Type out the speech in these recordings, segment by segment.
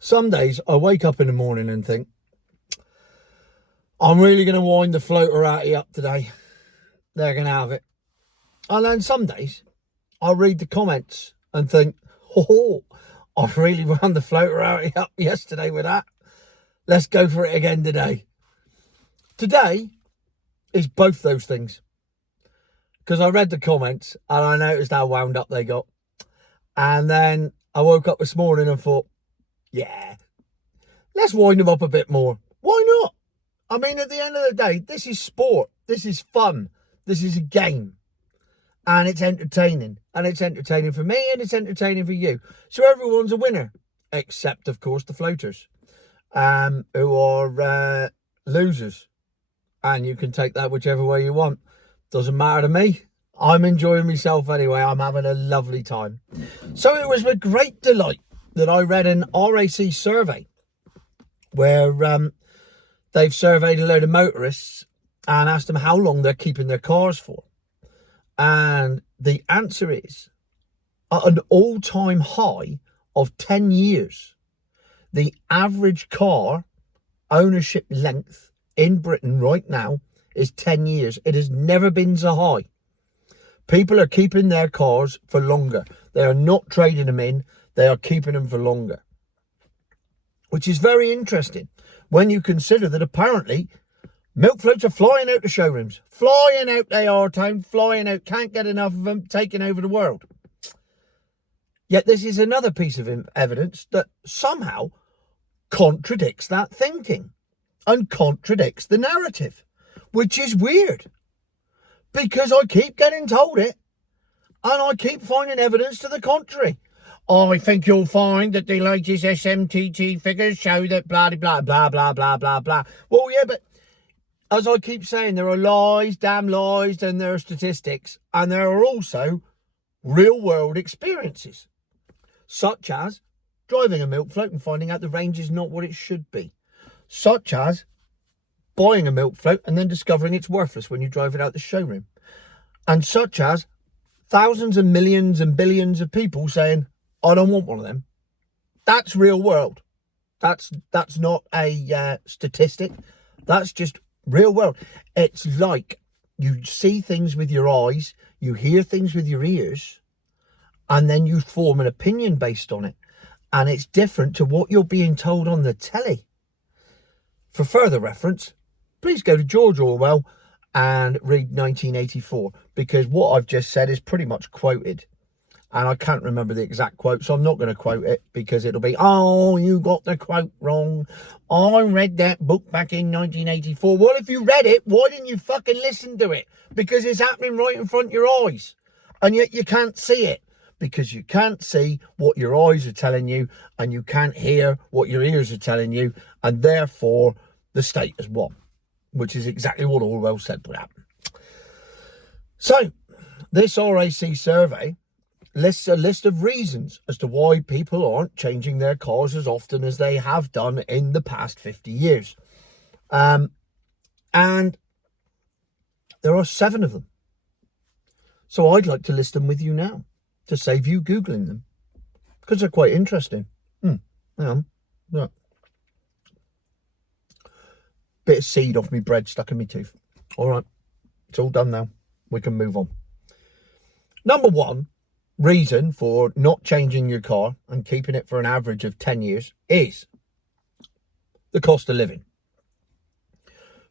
Some days I wake up in the morning and think, I'm really going to wind the floater out up today. They're going to have it. And then some days I read the comments and think, oh, I really wound the floater out up yesterday with that. Let's go for it again today. Today is both those things. Because I read the comments and I noticed how wound up they got. And then I woke up this morning and thought, yeah, let's wind them up a bit more. Why not? I mean, at the end of the day, this is sport. This is fun. This is a game. And it's entertaining. And it's entertaining for me and it's entertaining for you. So everyone's a winner. Except, of course, the floaters. Who are losers. And you can take that whichever way you want. Doesn't matter to me. I'm enjoying myself anyway. I'm having a lovely time. So it was with great delight that I read an RAC survey where they've surveyed a load of motorists and asked them how long they're keeping their cars for. And the answer is at an all-time high of 10 years. The average car ownership length in Britain right now is 10 years. It has never been so high. People are keeping their cars for longer. They are not trading them in. They are keeping them for longer. Which is very interesting when you consider that apparently milk floats are flying out the showrooms. Flying out they are, town, flying out. Can't get enough of them, taking over the world. Yet this is another piece of evidence that somehow contradicts that thinking and contradicts the narrative, which is weird. Because I keep getting told it, and I keep finding evidence to the contrary. I think you'll find that the latest SMTT figures show that blah, blah, blah, blah, blah, blah, blah. Well, yeah, but as I keep saying, there are lies, damn lies, and there are statistics, and there are also real-world experiences, such as driving a milk float and finding out the range is not what it should be, such as buying a milk float and then discovering it's worthless when you drive it out the showroom. And such as thousands and millions and billions of people saying, I don't want one of them. That's real world. That's not a statistic. That's just real world. It's like you see things with your eyes, you hear things with your ears, and then you form an opinion based on it. And it's different to what you're being told on the telly. For further reference, please go to George Orwell and read 1984, because what I've just said is pretty much quoted. And I can't remember the exact quote, so I'm not going to quote it because it'll be, oh, you got the quote wrong. I read that book back in 1984. Well, if you read it, why didn't you fucking listen to it? Because it's happening right in front of your eyes. And yet you can't see it because you can't see what your eyes are telling you and you can't hear what your ears are telling you. And therefore, the state has won. Which is exactly what Orwell said would happen. So, this RAC survey lists a list of reasons as to why people aren't changing their cars as often as they have done in the past 50 years. And there are 7 of them. So I'd like to list them with you now to save you Googling them. Because they're quite interesting. Hang on. Look. Bit of seed off me bread stuck in my tooth. All right, it's all done now. We can move on. Number 1 reason for not changing your car and keeping it for an average of 10 years is the cost of living.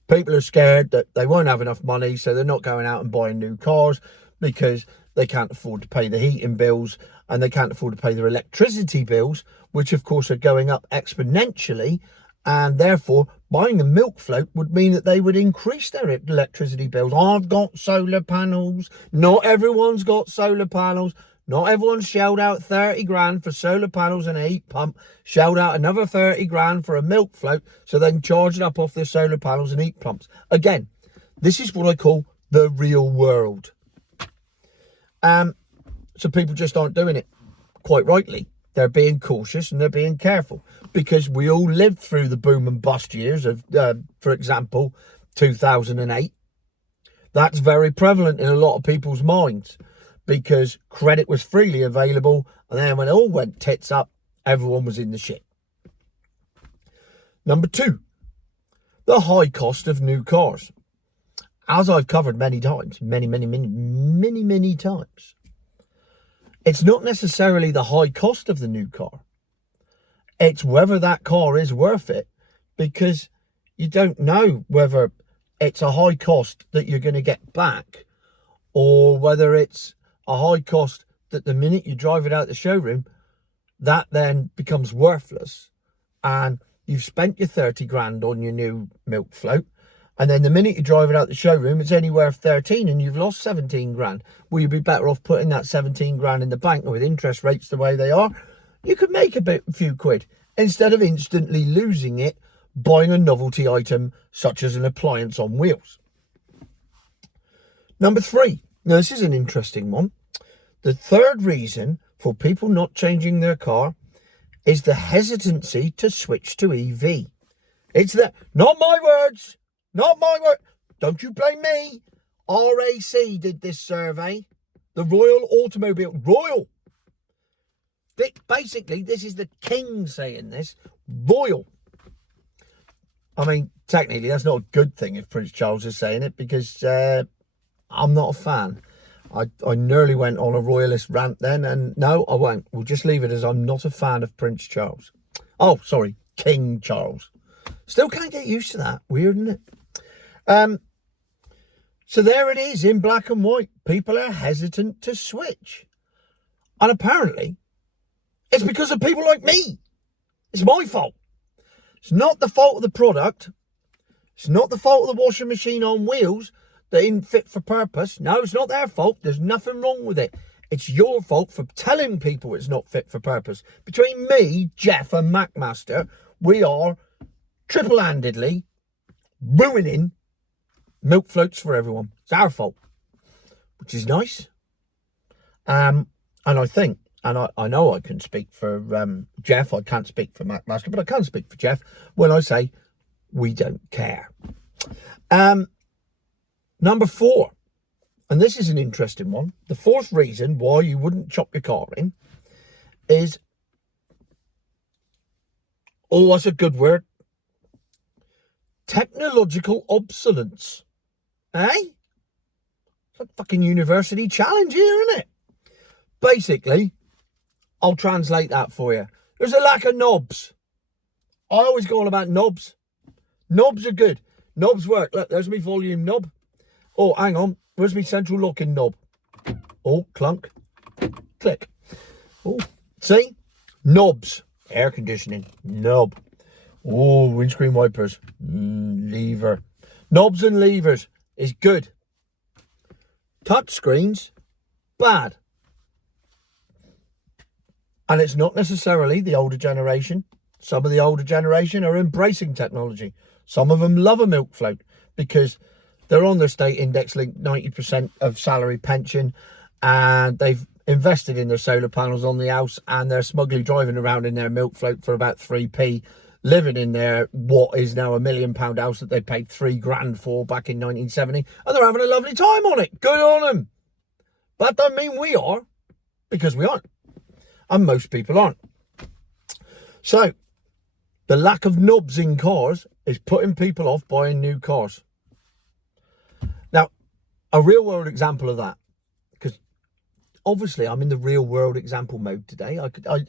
People are scared that they won't have enough money, so they're not going out and buying new cars because they can't afford to pay the heating bills and they can't afford to pay their electricity bills, which of course are going up exponentially. And therefore, buying a milk float would mean that they would increase their electricity bills. I've got solar panels. Not everyone's got solar panels. Not everyone's shelled out 30 grand for solar panels and a heat pump. Shelled out another 30 grand for a milk float. So then charge it up off their solar panels and heat pumps. Again, this is what I call the real world. So people just aren't doing it. Quite rightly. They're being cautious and they're being careful because we all lived through the boom and bust years of, for example, 2008. That's very prevalent in a lot of people's minds because credit was freely available. And then when it all went tits up, everyone was in the shit. Number 2, the high cost of new cars. As I've covered many times, many times, it's not necessarily the high cost of the new car. It's whether that car is worth it, because you don't know whether it's a high cost that you're going to get back, or whether it's a high cost that the minute you drive it out the showroom, that then becomes worthless, and you've spent your 30 grand on your new milk float, and then the minute you drive it out the showroom, it's only worth 13 and you've lost 17 grand. Will you be better off putting that 17 grand in the bank? With interest rates the way they are, you could make a few quid instead of instantly losing it buying a novelty item such as an appliance on wheels. Number 3. Now, this is an interesting one. The third reason for people not changing their car is the hesitancy to switch to EV. It's not my words, not my word. Don't you blame me. RAC did this survey. The Royal Automobile, Royal. Basically, this is the king saying this. Royal. I mean, technically, that's not a good thing if Prince Charles is saying it, because I'm not a fan. I nearly went on a royalist rant then, and no, I won't. We'll just leave it as I'm not a fan of Prince Charles. Oh, sorry, King Charles. Still can't get used to that. Weird, isn't it? So there it is in black and white. People are hesitant to switch. And apparently, it's because of people like me. It's my fault. It's not the fault of the product. It's not the fault of the washing machine on wheels that isn't fit for purpose. No, it's not their fault. There's nothing wrong with it. It's your fault for telling people it's not fit for purpose. Between me, Jeff, and MacMaster, we are triple-handedly ruining milk floats for everyone. It's our fault, which is nice. And I think, and I know I can speak for Jeff. I can't speak for MacMaster, but I can speak for Jeff when I say we don't care. Number 4, and this is an interesting one. The 4th reason why you wouldn't chop your car in is, oh, that's a good word, technological obsolescence. Eh? It's a fucking university challenge here, isn't it? Basically, I'll translate that for you. There's a lack of knobs. I always go on about knobs. Knobs are good. Knobs work. Look, there's my volume knob. Oh, hang on. Where's my central locking knob? Oh, clunk. Click. Oh, see? Knobs. Air conditioning. Knob. Oh, windscreen wipers. Lever. Knobs and levers is good. Touch screens, bad. And it's not necessarily the older generation. Some of the older generation are embracing technology. Some of them love a milk float because they're on their state index linked 90% of salary pension, and they've invested in their solar panels on the house, and they're smugly driving around in their milk float for about 3p, living in their what is now £1 million house that they paid £3 grand for back in 1970, and they're having a lovely time on it. Good on them. But that doesn't mean we are, because we aren't. And most people aren't. So, the lack of knobs in cars is putting people off buying new cars. Now, a real world example of that, because obviously I'm in the real world example mode today.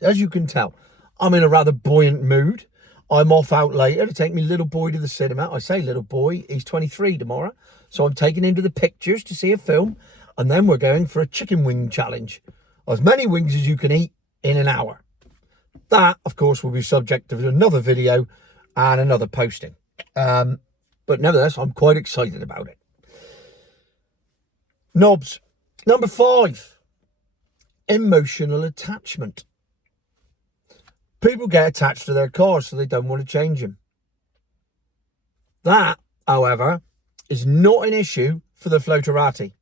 As you can tell, I'm in a rather buoyant mood. I'm off out later to take my little boy to the cinema. I say little boy, he's 23 tomorrow. So I'm taking him to the pictures to see a film. And then we're going for a chicken wing challenge. As many wings as you can eat in an hour. That, of course, will be subject to another video and another posting. But nevertheless, I'm quite excited about it. Knobs. Number 5. Emotional attachment. People get attached to their cars, so they don't want to change them. That, however, is not an issue for the Floaterati,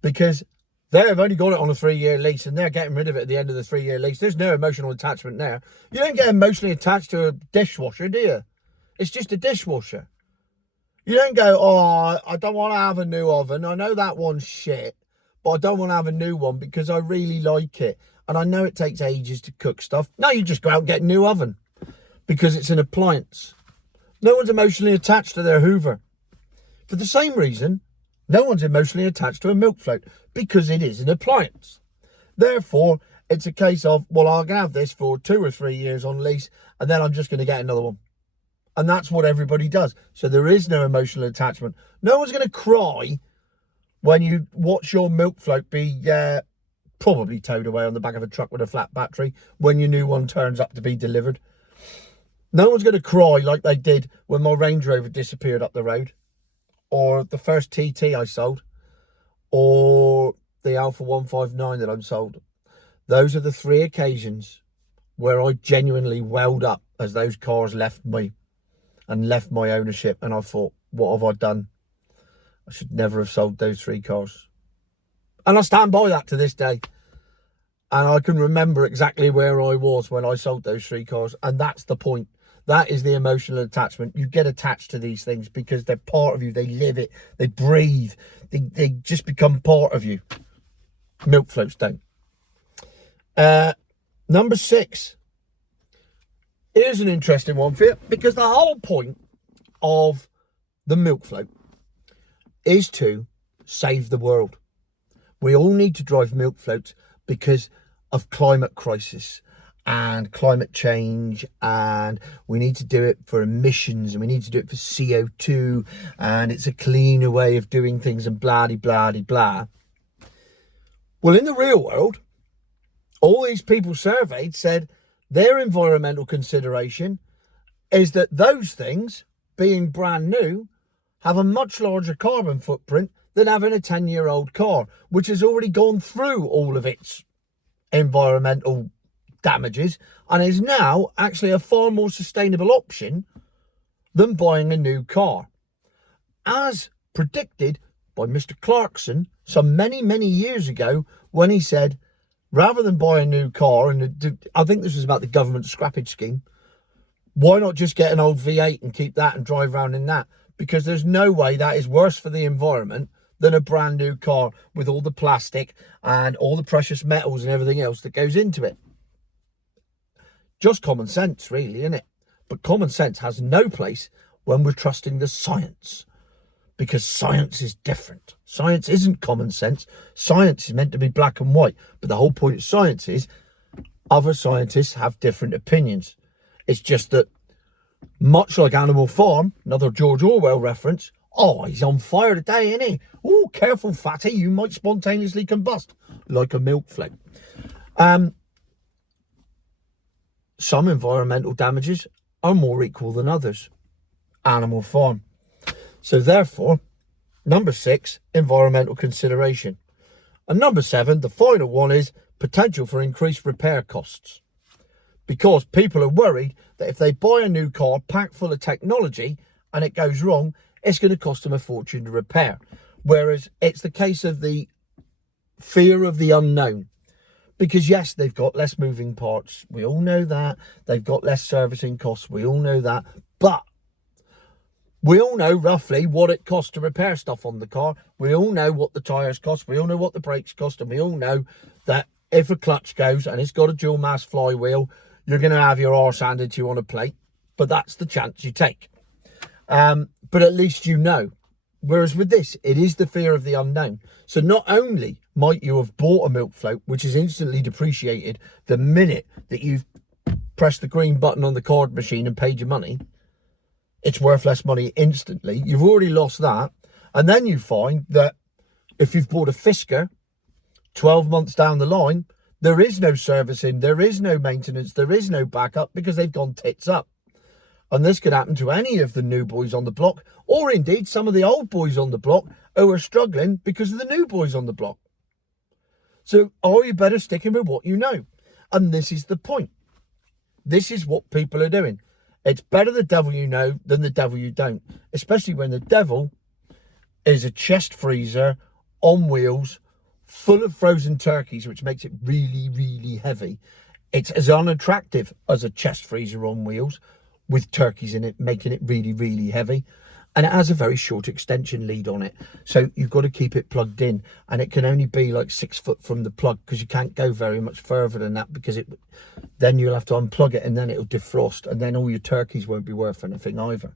because they've only got it on a 3-year lease and they're getting rid of it at the end of the 3-year lease. There's no emotional attachment there. You don't get emotionally attached to a dishwasher, do you? It's just a dishwasher. You don't go, oh, I don't want to have a new oven. I know that one's shit, but I don't want to have a new one because I really like it. And I know it takes ages to cook stuff. No, you just go out and get a new oven because it's an appliance. No one's emotionally attached to their Hoover. For the same reason, no one's emotionally attached to a milk float, because it is an appliance. Therefore, it's a case of, well, I'm going to have this for 2 or 3 years on lease, and then I'm just going to get another one. And that's what everybody does. So there is no emotional attachment. No one's going to cry when you watch your milk float be probably towed away on the back of a truck with a flat battery when your new one turns up to be delivered. No one's going to cry like they did when my Range Rover disappeared up the road, or the first TT I sold, or the Alpha 159 that I'm sold. Those are the 3 occasions where I genuinely welled up as those cars left me and left my ownership, and I thought, what have I done? I should never have sold those 3 cars. And I stand by that to this day. And I can remember exactly where I was when I sold those 3 cars. And that's the point. That is the emotional attachment. You get attached to these things because they're part of you. They live it. They breathe. They just become part of you. Milk floats don't. Number 6. Here's an interesting one for you, because the whole point of the milk float is to save the world. We all need to drive milk floats because of climate crisis and climate change, and we need to do it for emissions, and we need to do it for CO2, and it's a cleaner way of doing things, and blah. Well, in the real world, all these people surveyed said their environmental consideration is that those things, being brand new, have a much larger carbon footprint than having a 10-year-old car, which has already gone through all of its environmental damages and is now actually a far more sustainable option than buying a new car. As predicted by Mr. Clarkson some many years ago, when he said, rather than buy a new car, and I think this was about the government scrappage scheme, why not just get an old V8 and keep that and drive around in that? Because there's no way that is worse for the environment than a brand new car with all the plastic and all the precious metals and everything else that goes into it. Just common sense, really, isn't it? But common sense has no place when we're trusting the science, because science is different. Science isn't common sense. Science is meant to be black and white. But the whole point of science is other scientists have different opinions. It's just that, much like Animal Farm, another George Orwell reference, oh, he's on fire today, isn't he? Oh, careful, fatty, you might spontaneously combust like a milk float. Some environmental damages are more equal than others. Animal Farm. So therefore, number 6, environmental consideration. And number 7, the final one, is potential for increased repair costs. Because people are worried that if they buy a new car packed full of technology and it goes wrong, it's going to cost them a fortune to repair. Whereas it's the case of the fear of the unknown. Because yes, they've got less moving parts. We all know that. They've got less servicing costs. We all know that. But we all know roughly what it costs to repair stuff on the car. We all know what the tyres cost. We all know what the brakes cost. And we all know that if a clutch goes and it's got a dual mass flywheel, you're going to have your arse handed to you on a plate. But that's the chance you take. But at least you know. Whereas with this, it is the fear of the unknown. So not only might you have bought a milk float, which is instantly depreciated the minute that you've pressed the green button on the card machine and paid your money, it's worth less money instantly. You've already lost that. And then you find that if you've bought a Fisker 12 months down the line, there is no servicing, there is no maintenance, there is no backup, because they've gone tits up. And this could happen to any of the new boys on the block, or indeed some of the old boys on the block who are struggling because of the new boys on the block. So are you better sticking with what you know? And this is the point. This is what people are doing. It's better the devil you know than the devil you don't, especially when the devil is a chest freezer on wheels full of frozen turkeys, which makes it really heavy. It's as unattractive as a chest freezer on wheels with turkeys in it, making it really heavy. And it has a very short extension lead on it. So you've got to keep it plugged in. And it can only be like 6 foot from the plug, because you can't go very much further than that, because then you'll have to unplug it and then it'll defrost. And then all your turkeys won't be worth anything either.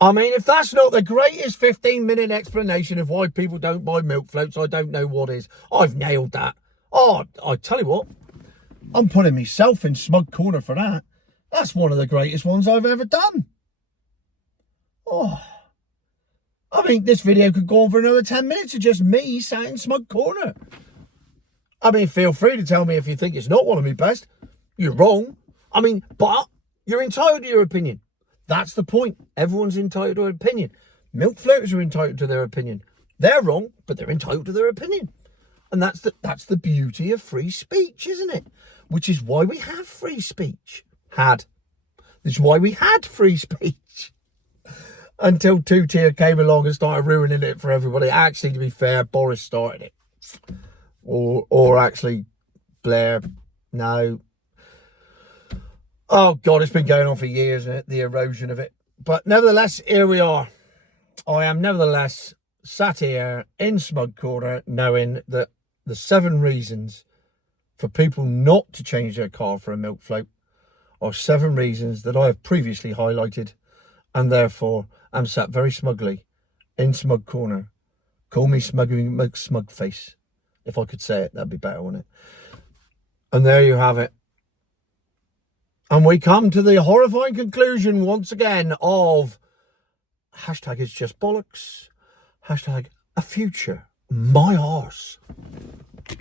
I mean, if that's not the greatest 15-minute explanation of why people don't buy milk floats, I don't know what is. I've nailed that. Oh, I tell you what, I'm putting myself in smug corner for that. That's one of the greatest ones I've ever done. Oh, I mean, this video could go on for another 10 minutes of just me sat in smug corner. I mean, feel free to tell me if you think it's not one of my best. You're wrong. I mean, but you're entitled to your opinion. That's the point. Everyone's entitled to an opinion. Milk floaters are entitled to their opinion. They're wrong, but they're entitled to their opinion. And that's the beauty of free speech, isn't it? Which is why we have free speech. This is why we had free speech. Until two-tier came along and started ruining it for everybody. Actually, to be fair, Boris started it. Or actually, Blair. No. Oh, God, it's been going on for years, isn't it? The erosion of it. But nevertheless, here we are. I am nevertheless sat here in smug corner, knowing that the 7 reasons for people not to change their car for a milk float are 7 reasons that I have previously highlighted, and therefore I'm sat very smugly in smug corner. Call me smug face. If I could say it, that'd be better, wouldn't it? And there you have it. And we come to the horrifying conclusion once again of hashtag it's just bollocks. Hashtag a future my arse.